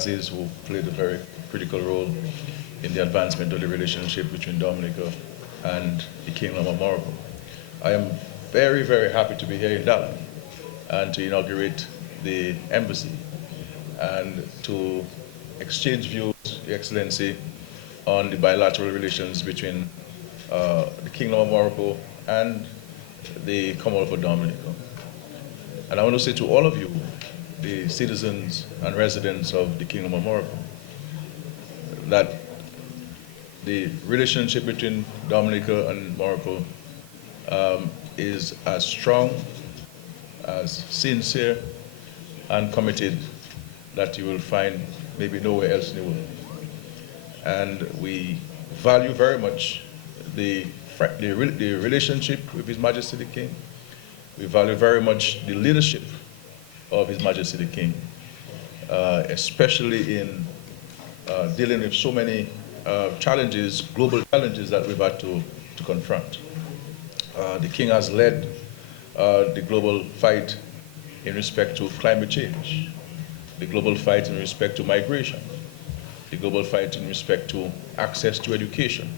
embassies who played a very critical role in the advancement of the relationship between Dominica and the Kingdom of Morocco. I am very, very happy to be here in Dallas and to inaugurate the embassy and to exchange views, Your Excellency, on the bilateral relations between the Kingdom of Morocco and the Commonwealth of Dominica. And I want to say to all of you, the citizens and residents of the Kingdom of Morocco, that the relationship between Dominica and Morocco is as strong, as sincere, and committed that you will find maybe nowhere else in the world. And we value very much the relationship with His Majesty the King. We value very much the leadership of His Majesty the King, especially in dealing with so many challenges, global challenges that we've had to confront. The King has led the global fight in respect to climate change, the global fight in respect to migration, the global fight in respect to access to education,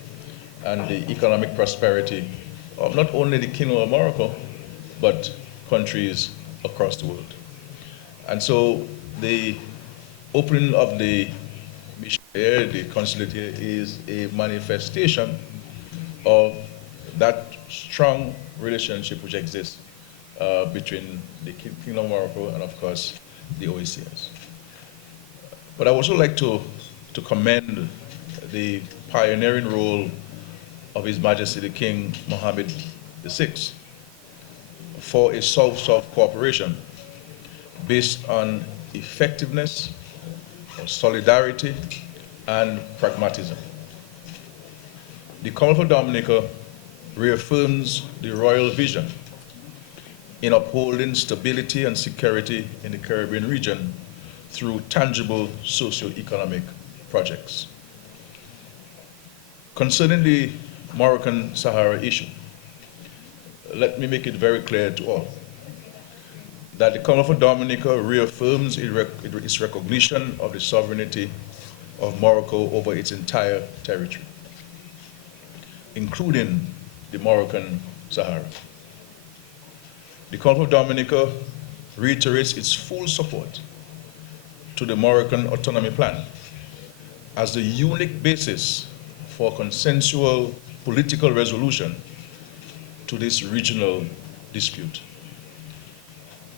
and the economic prosperity of not only the Kingdom of Morocco, but countries across the world. And so the opening of the mission here, the consulate here, is a manifestation of that strong relationship which exists between the Kingdom of Morocco and, of course, the OACS. But I would also like to commend the pioneering role of His Majesty the King Mohammed VI for a South-South cooperation based on effectiveness, solidarity, and pragmatism. The Commonwealth of Dominica reaffirms the royal vision in upholding stability and security in the Caribbean region through tangible socio-economic projects. Concerning the Moroccan Sahara issue, let me make it very clear to all that the Commonwealth of Dominica reaffirms its recognition of the sovereignty of Morocco over its entire territory, including the Moroccan Sahara. The Commonwealth of Dominica reiterates its full support to the Moroccan Autonomy Plan as the unique basis for consensual political resolution to this regional dispute,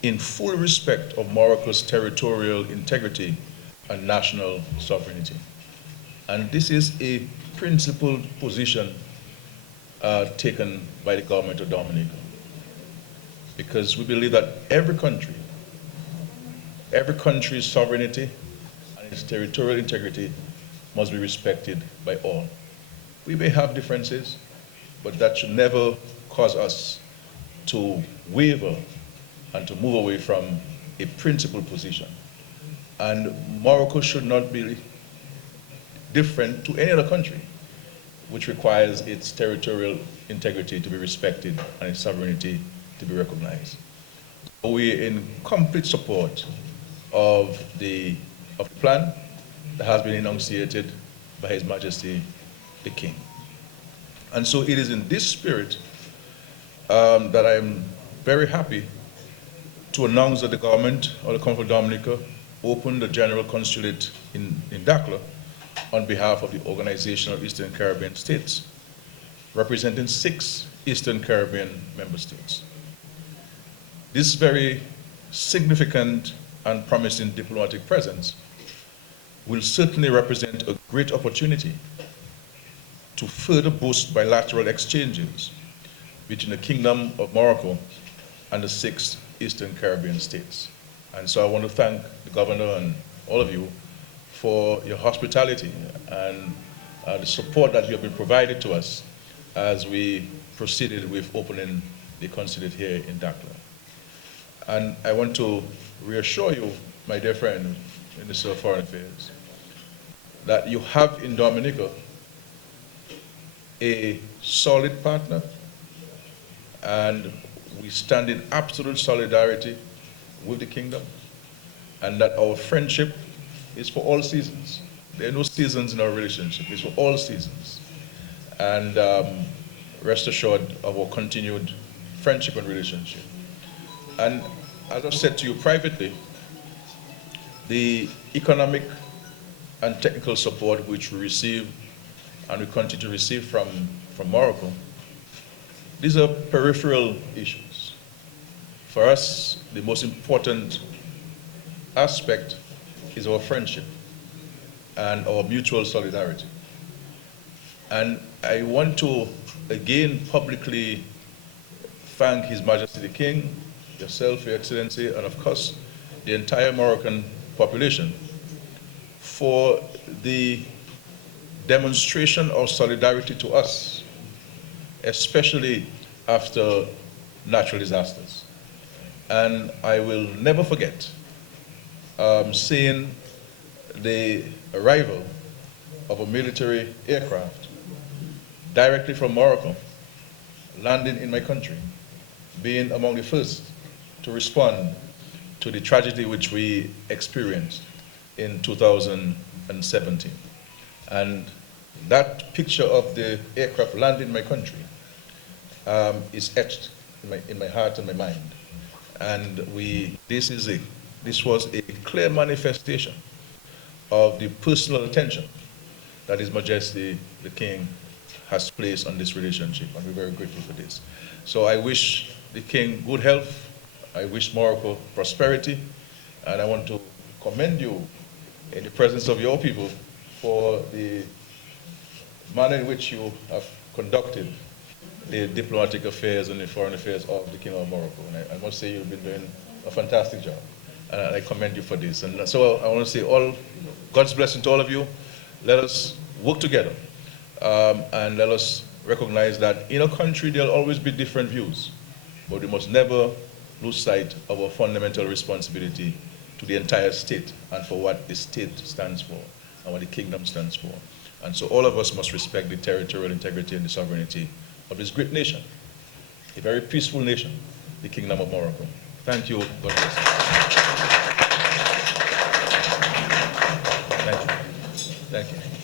in full respect of Morocco's territorial integrity and national sovereignty. And this is a principled position taken by the government of Dominica, because we believe that every country's sovereignty and its territorial integrity must be respected by all. We may have differences, but that should never cause us to waver and to move away from a principled position. And Morocco should not be different to any other country which requires its territorial integrity to be respected and its sovereignty to be recognized. So we're in complete support of the plan that has been enunciated by His Majesty the King. And so it is in this spirit that I am very happy to announce that the government of the Commonwealth of Dominica opened the General Consulate in Dakar on behalf of the Organization of Eastern Caribbean States, representing 6 Eastern Caribbean member states. This very significant and promising diplomatic presence will certainly represent a great opportunity to further boost bilateral exchanges between the Kingdom of Morocco and the 6 Eastern Caribbean states. And so I want to thank the Governor and all of you for your hospitality and the support that you have been provided to us as we proceeded with opening the consulate here in Dakar. And I want to reassure you, my dear friend, Minister of Foreign Affairs, that you have in Dominica a solid partner, and we stand in absolute solidarity with the kingdom, and that our friendship is for all seasons. There are no seasons in our relationship. It's for all seasons. And rest assured of our continued friendship and relationship. And as I've said to you privately, the economic and technical support which we receive and we continue to receive from Morocco, these are peripheral issues. For us, the most important aspect is our friendship and our mutual solidarity. And I want to again publicly thank His Majesty the King, yourself, Your Excellency, and of course the entire Moroccan population for the demonstration of solidarity to us, especially after natural disasters. And I will never forget seeing the arrival of a military aircraft directly from Morocco, landing in my country, being among the first to respond to the tragedy which we experienced in 2017. And that picture of the aircraft landing in my country is etched in my heart and my mind. And this was a clear manifestation of the personal attention that His Majesty the King has placed on this relationship, and we're very grateful for this. So I wish the King good health, I wish Morocco prosperity, and I want to commend you in the presence of your people for the manner in which you have conducted the diplomatic affairs and the foreign affairs of the King of Morocco. And I must say you've been doing a fantastic job, and I commend you for this. And so I want to say all God's blessing to all of you. Let us work together, and let us recognize that in a country there'll always be different views, but we must never lose sight of our fundamental responsibility to the entire state and for what the state stands for and what the kingdom stands for. And so all of us must respect the territorial integrity and the sovereignty of this great nation, a very peaceful nation, the Kingdom of Morocco. Thank you. God bless. Thank you. Thank you.